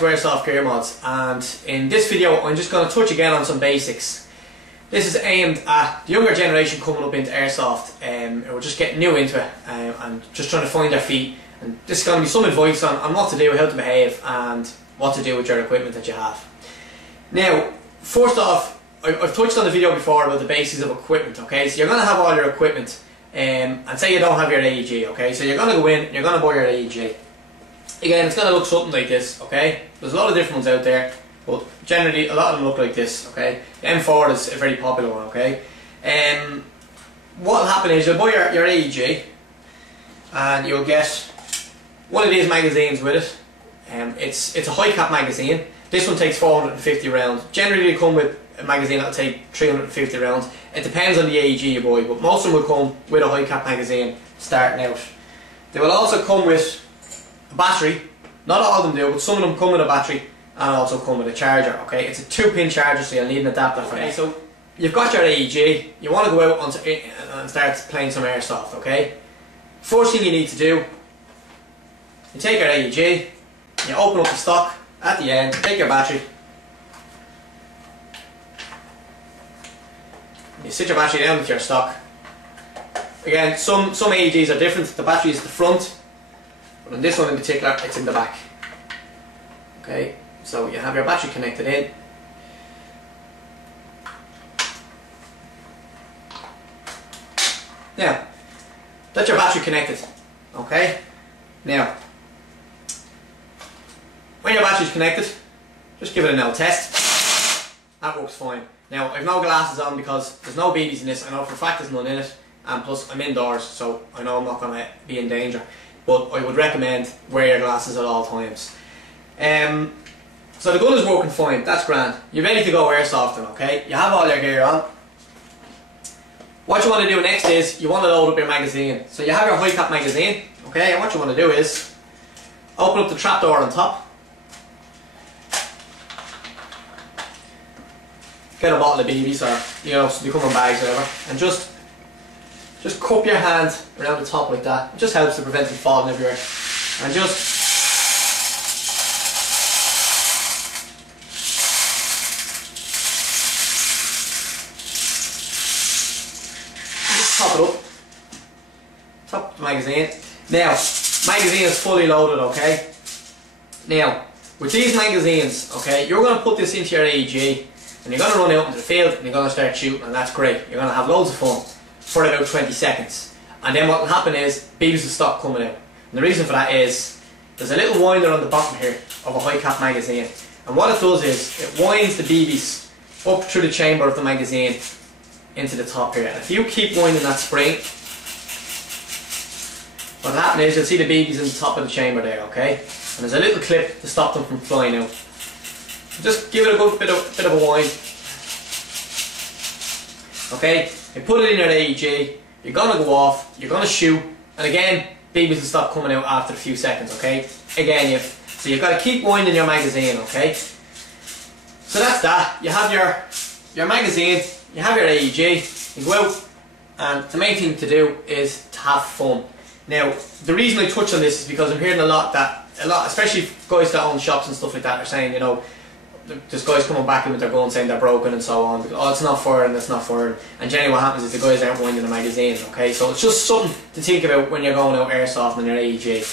back to AirsoftGearMods, and in this video I'm just going to touch again on some basics. This is aimed at the younger generation coming up into Airsoft, who are just getting new into it and just trying to find their feet. And this is going to be some advice on what to do, how to behave, and what to do with your equipment that you have. Now, first off, I've touched on the video before about the basics of equipment, okay? So you're going to have all your equipment, and say you don't have your AEG, okay? So you're going to go in, you're going to buy your AEG. Again, it's going to look something like this, okay? There's a lot of different ones out there, but generally a lot of them look like this, okay? The M4 is a very popular one, okay? What will happen is you'll buy your AEG, and you'll get one of these magazines with it. It's a high cap magazine. This one takes 450 rounds. Generally they come with a magazine that'll take 350 rounds. It depends on the AEG you buy, but most of them will come with a high cap magazine starting out. They will also come with a battery. Not all of them do, but some of them come with a battery and also come with a charger, okay? It's a 2-pin charger, so you'll need an adapter for that. So you've got your AEG, you want to go out and start playing some airsoft, okay? First thing you need to do, you take your AEG, you open up the stock at the end, take your battery, you sit your battery down with your stock. Again, some AEGs are different. The battery is at the front, but in this one in particular, it's in the back. Okay, so you have your battery connected in. Now, that's your battery connected. Okay, now, when your battery's connected, just give it a no test. That works fine. Now, I've no glasses on because there's no BBs in this. I know for a fact there's none in it, and plus I'm indoors, so I know I'm not going to be in danger. But I would recommend wear your glasses at all times. So the gun is working fine, that's grand. You're ready to go airsofting, okay? You have all your gear on. What you want to do next is, you want to load up your magazine. So you have your high cap magazine, okay? And what you want to do is, open up the trapdoor on top. Get a bottle of BBs, or, you know, they come in bags or whatever. And just cup your hand around the top like that. It just helps to prevent them falling everywhere. And just top it up. Top the magazine. Now, magazine is fully loaded, okay? Now, with these magazines, okay, you're going to put this into your AEG and you're going to run out into the field and you're going to start shooting, and that's great. You're going to have loads of fun for about 20 seconds. And then what will happen is, BBs will stop coming out. And the reason for that is, there's a little winder on the bottom here of a high cap magazine. And what it does is, it winds the BBs up through the chamber of the magazine into the top here. And if you keep winding that spring, what will happen is, you'll see the BBs in the top of the chamber there, okay? And there's a little clip to stop them from flying out. Just give it a good bit of a wind. Okay, you put it in your AEG, you're going to go off, you're going to shoot, and again, BBs will stop coming out after a few seconds, okay? Again, so you've got to keep winding your magazine, okay? So that's that. You have your magazine, you have your AEG, you go out, and the main thing to do is to have fun. Now, the reason I touch on this is because I'm hearing a lot, especially guys that own shops and stuff like that, are saying, you know, there's guys coming back in with their guns saying they're broken and so on. Oh, it's not firing, it's not firing. And generally what happens is the guys aren't winding the magazine, okay? So it's just something to think about when you're going out airsoft on your AEG.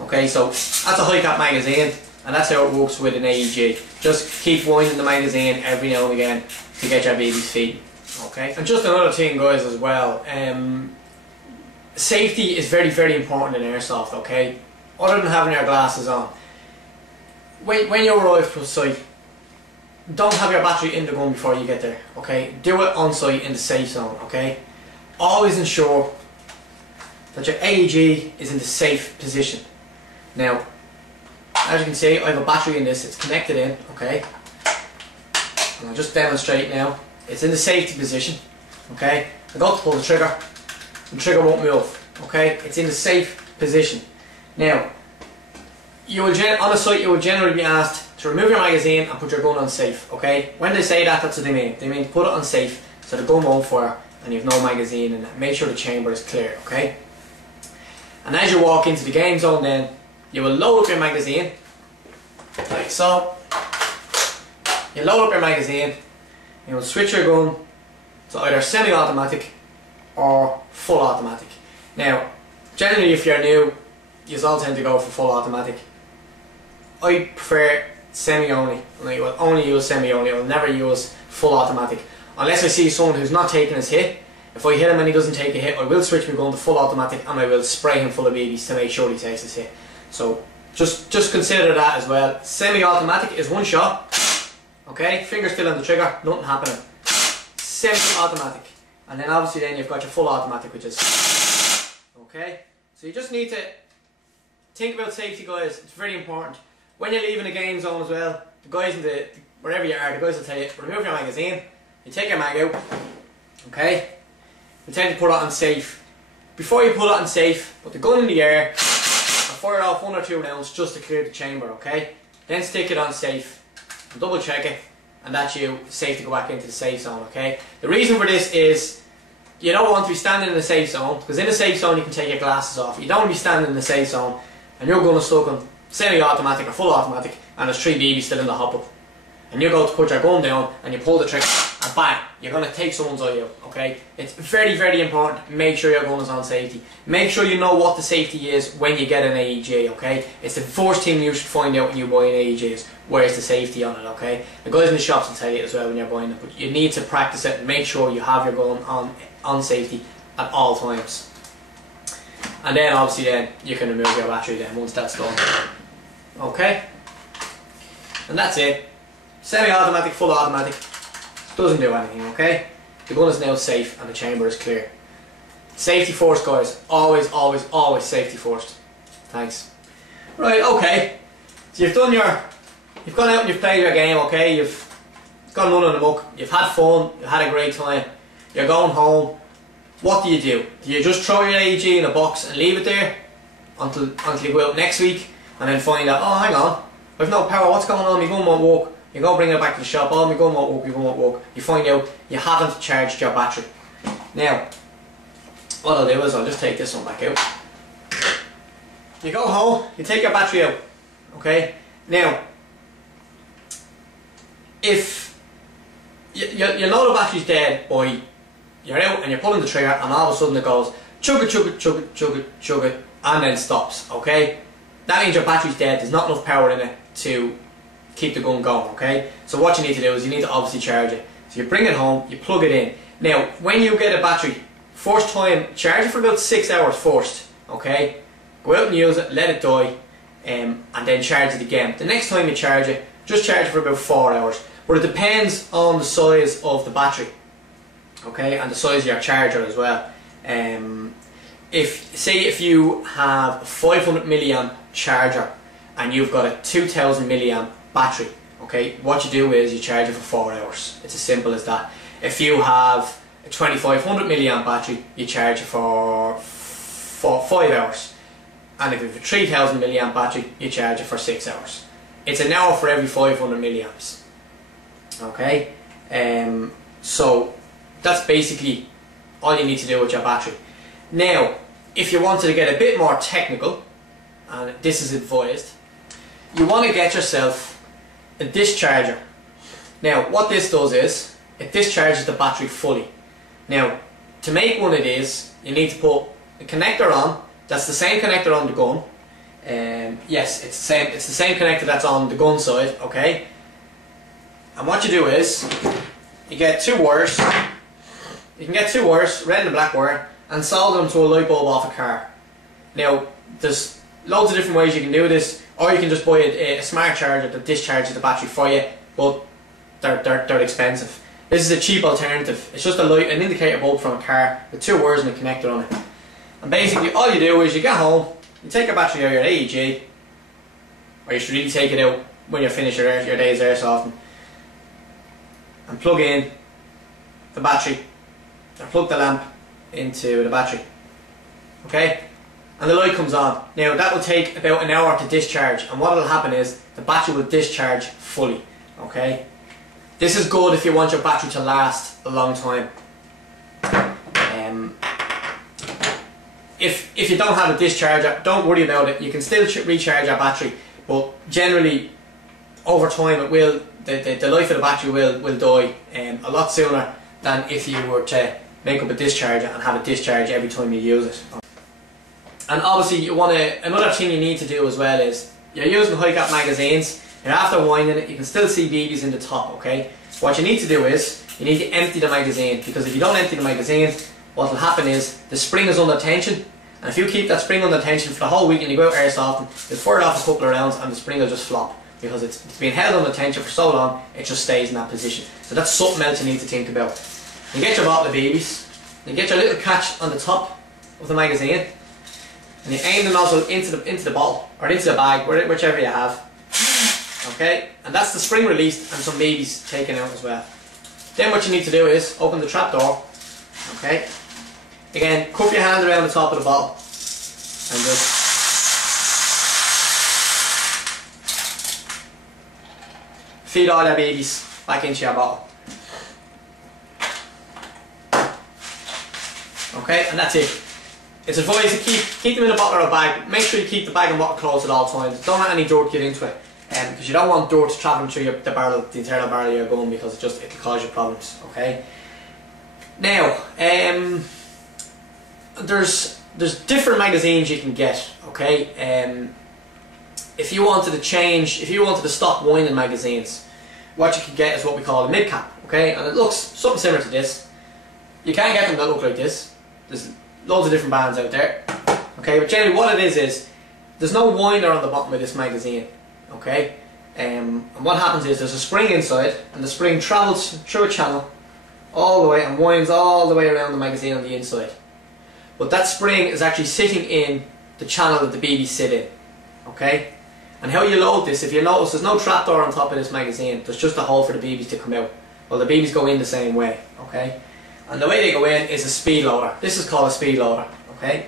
Okay, so that's a high cap magazine, and that's how it works with an AEG. Just keep winding the magazine every now and again to get your BBs feeding. Okay? And just another thing, guys, as well. Safety is very, very important in airsoft, okay? Other than having your glasses on. When you arrive to a site, don't have your battery in the gun before you get there, okay? Do it on site in the safe zone, okay? Always ensure that your AEG is in the safe position. Now, as you can see, I have a battery in this, it's connected in, okay? And I'll just demonstrate now. It's in the safety position, okay? I got to pull the trigger won't move, okay? It's in the safe position. Now, on a site you will generally be asked to remove your magazine and put your gun on safe, okay? When they say that, that's what they mean. They mean put it on safe so the gun won't fire and you have no magazine in it. Make sure the chamber is clear, okay? And as you walk into the game zone then, you will load up your magazine Like so. You load up your magazine, you will switch your gun to either semi-automatic or full automatic. Now, generally if you're new, you all tend to go for full automatic. I prefer semi only, and I will only use semi only. I will never use full automatic. Unless I see someone who's not taking his hit. If I hit him and he doesn't take a hit, I will switch my gun to full automatic and I will spray him full of BBs to make sure he takes his hit. So just consider that as well. Semi-automatic is one shot. Okay, finger still on the trigger, nothing happening. Semi-automatic. And then obviously then you've got your full automatic, which is... Okay, so you just need to think about safety, guys. It's very important. When you're leaving the game zone as well, the guys in the... wherever you are, the guys will tell you, remove your magazine, you take your mag out. Okay, you tend to put it on safe. Before you put it on safe, put the gun in the air and fire off 1 or 2 rounds just to clear the chamber, okay? Then stick it on safe. Double check it, and that's you safe to go back into the safe zone, okay? The reason for this is you don't want to be standing in the safe zone, because in the safe zone you can take your glasses off. You don't want to be standing in the safe zone and your gun is stuck on semi-automatic or full automatic and there's 3 BBs still in the hopper. And you go to put your gun down and you pull the trigger and bang, you're going to take someone's eye out, okay? It's very, very important. Make sure your gun is on safety. Make sure you know what the safety is when you get an AEG, okay? It's the first thing you should find out when you buy an AEG is where's the safety on it, okay? The guys in the shops will tell you as well when you're buying it, but you need to practice it and make sure you have your gun on safety at all times. And then obviously then you can remove your battery then once that's done. Okay? And that's it. Semi-automatic, full automatic, doesn't do anything, okay? The gun is now safe and the chamber is clear. Safety first, guys. Always, always, always safety first. Thanks. Right, okay. So you've gone out and you've played your game, okay? You've gone none on the muck. You've had fun, you've had a great time. You're going home. What do? Do you just throw your AEG in a box and leave it there until you go out next week and then find out, oh hang on, I've no power, what's going on, my gun won't work. You go bring it back to the shop, oh my gun won't work, my gun won't work. You find out you haven't charged your battery. Now, what I'll do is I'll just take this one back out. You go home, you take your battery out, okay? Now, if you know the battery's dead by you're out and you're pulling the trigger and all of a sudden it goes chug it, chug it, chug it, chug it, chug it, and then stops, okay? That means your battery's dead, there's not enough power in it to keep the gun going, okay? So what you need to do is you need to obviously charge it. So you bring it home, you plug it in. Now, when you get a battery, first time, charge it for about 6 hours first, okay? Go out and use it, let it die, and then charge it again. The next time you charge it, just charge it for about 4 hours. But it depends on the size of the battery, okay, and the size of your charger as well. If you have a 500 milliamp charger and you've got a 2000 milliamp battery, okay, what you do is you charge it for 4 hours. It's as simple as that. If you have a 2500 milliamp battery, you charge it for 5 hours. And if you have a 3000 milliamp battery, you charge it for 6 hours. It's an hour for every 500 milliamps. Okay, so that's basically all you need to do with your battery. Now, if you wanted to get a bit more technical, and this is advised, you want to get yourself a discharger. Now, what this does is, it discharges the battery fully. Now, to make one of these, you need to put a connector on. That's the same connector on the gun. Yes, it's the same connector that's on the gun side, okay? And what you do is, you get 2 wires. You can get 2 wires, red and black wire, and solder them to a light bulb off a car. Now, there's loads of different ways you can do this, or you can just buy a smart charger that discharges the battery for you, but they're expensive. This is a cheap alternative. It's just an indicator bulb from a car with 2 wires and a connector on it. And basically all you do is you get home, you take your battery out of your AEG, or you should really take it out when you finish your day's airsofting, and plug in the battery, or plug the lamp into the battery, okay? And the light comes on. Now that will take about an hour to discharge, and what will happen is the battery will discharge fully, okay? This is good if you want your battery to last a long time. If you don't have a discharger, don't worry about it. You can still recharge your battery, but generally over time it will, the life of the battery will die a lot sooner than if you were to make up a discharger and have a discharge every time you use it. And obviously you want to, another thing you need to do as well is, you're using high cap magazines, you're after winding it, you can still see BBs in the top, okay? What you need to do is, you need to empty the magazine, because if you don't empty the magazine, what will happen is, the spring is under tension, and if you keep that spring under tension for the whole week and you go out airsofting, you'll fire it off a couple of rounds and the spring will just flop, because it's been held under tension for so long, it just stays in that position. So that's something else you need to think about. You get your bottle of BBs, you get your little catch on the top of the magazine, and you aim the nozzle into the bottle, or into the bag, whichever you have. Okay, and that's the spring released and some BBs taken out as well. Then what you need to do is open the trap door. Okay, again, cup your hand around the top of the bottle and just feed all your BBs back into your bottle. Okay, and that's it. It's advised to keep them in a bottle or a bag. Make sure you keep the bag and bottle closed at all times. Don't let any dirt get into it, because you don't want dirt travelling through the internal barrel of your gun, because it'll cause you problems. Okay. Now, there's different magazines you can get. Okay. If you wanted to stop winding magazines, what you can get is what we call a mid cap. Okay, and it looks something similar to this. You can't get them that look like this. There's loads of different brands out there. Okay, but generally what it is there's no winder on the bottom of this magazine. Okay, and what happens is there's a spring inside, and the spring travels through a channel all the way and winds all the way around the magazine on the inside. But that spring is actually sitting in the channel that the BBs sit in. Okay, and how you load this, if you notice, there's no trapdoor on top of this magazine. There's just a hole for the BBs to come out. Well, the BBs go in the same way. Okay. And the way they go in is a speed loader. This is called a speed loader, okay?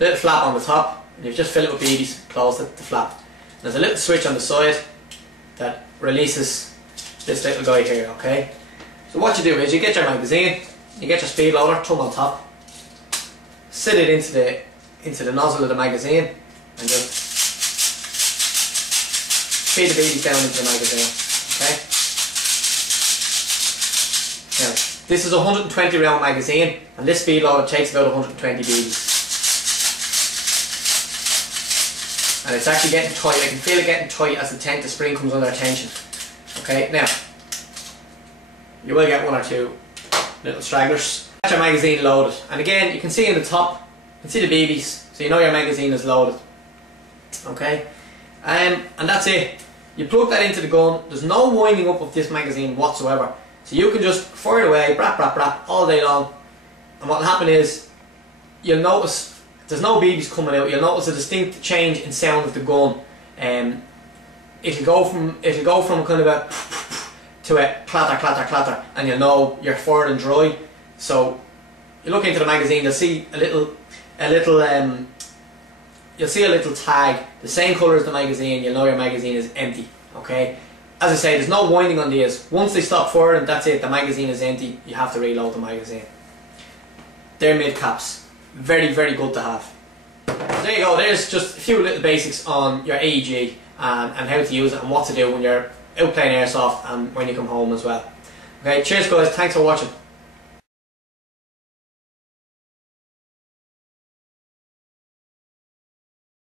Little flap on the top, and you just fill it with BBs, close the flap. There's a little switch on the side that releases this little guy here, okay? So what you do is you get your magazine, you get your speed loader, thumb on top, sit it into the nozzle of the magazine, and just feed the BBs down into the magazine, okay? Now, this is a 120 round magazine, and this speed loader takes about 120 BBs. And it's actually getting tight. I can feel it getting tight as the spring comes under tension. Okay, now, you will get one or two little stragglers. Get your magazine loaded, and again, you can see in the top, you can see the BBs, so you know your magazine is loaded. Okay, and that's it. You plug that into the gun. There's no winding up of this magazine whatsoever. So you can just fire it away, brap, brap, brap, all day long. And what will happen is, you'll notice there's no BBs coming out. You'll notice a distinct change in sound of the gun. It'll go from kind of a to a clatter, clatter, clatter, and you'll know you're fired and dry. So you look into the magazine, you'll see you'll see a little tag, the same colour as the magazine. You'll know your magazine is empty. Okay. As I say, there's no winding on these. Once they stop firing, that's it, the magazine is empty, you have to reload the magazine. They're mid caps. Very, very good to have. There you go, there's just a few little basics on your AEG and how to use it and what to do when you're out playing airsoft and when you come home as well. Okay, cheers guys, thanks for watching.